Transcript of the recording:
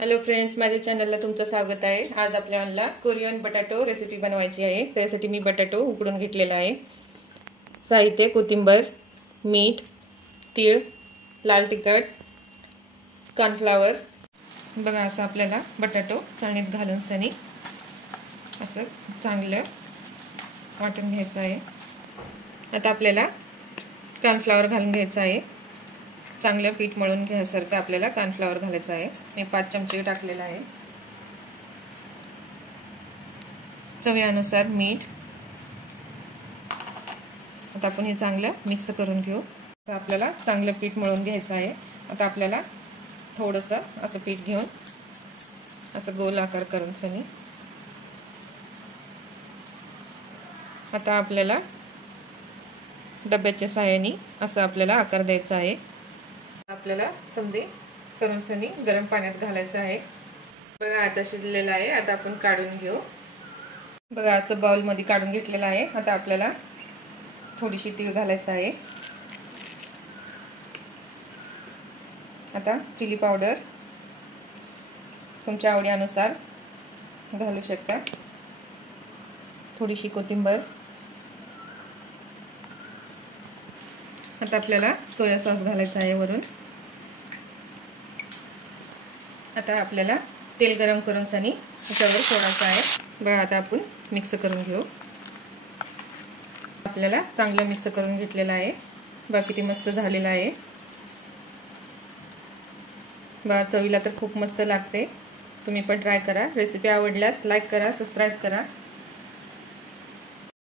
Hello friends, माझ्या चॅनलला तुमचं स्वागत आहे। आज आपल्याला कोरियन बटाटो रेसिपी बनवायची आहे। त्यासाठी मी बटाटो उकडून घेतलेला आहे। साहित्य: कोथिंबीर, मीठ, तीळ, लाल तिखट, कॉर्नफ्लॉवर। बघा, असं आपल्याला बटाटो चाळणीत घालून सनी असं चांगलं वाटून घ्यायचं आहे। आता आपल्याला कॉर्नफ्लॉवर घालून घ्यायचं आहे। चांगलं पीठ मळून घ्यायसारखं आपल्याला कॉर्नफ्लॉवर घालायचं आहे। मी 5 चमचे टाकलेला आहे। चवीनुसार मीठ। आता आपण हे चांगलं मिक्स करून घेऊ। तर आपल्याला चांगलं पीठ मळून घ्यायचं आहे। आता आपल्याला थोडंसं असं पीठ घेऊन असं गोल आकार करून सनी आता आपल्याला डब्याच्या सहाय्याने असं आपल्याला आकार द्यायचा आहे। आपल्याला समदे करून सनी गरम पाण्यात घालायचं आहे। बघा, आता शिजलेलं आहे। आता आपण काढून घेऊ। बघा, असं बाउल मध्ये काढून घेतलेलं आहे। आता आपल्याला थोडीशी तीळ घालायचं आहे। आता चिली पावडर तुमच्या आवडीनुसार घालू शकता। थोडीशी कोथिंबीर। आता आपल्याला सोया सॉस घालायचा आहे वरून। आता आपल्याला तेल गरम करून सनी त्याच्यावर सोडायचं आहे। बघा, आता आपण मिक्स करून घेऊ। आपल्याला चांगलं मिक्स करून घेतलेलं आहे। बघा किती मस्त झालेलं आहे। बघा, चवीला तर खूप मस्त लागते। तुम्ही पण ट्राय करा। रेसिपी आवडल्यास लाईक करा, सबस्क्राइब करा।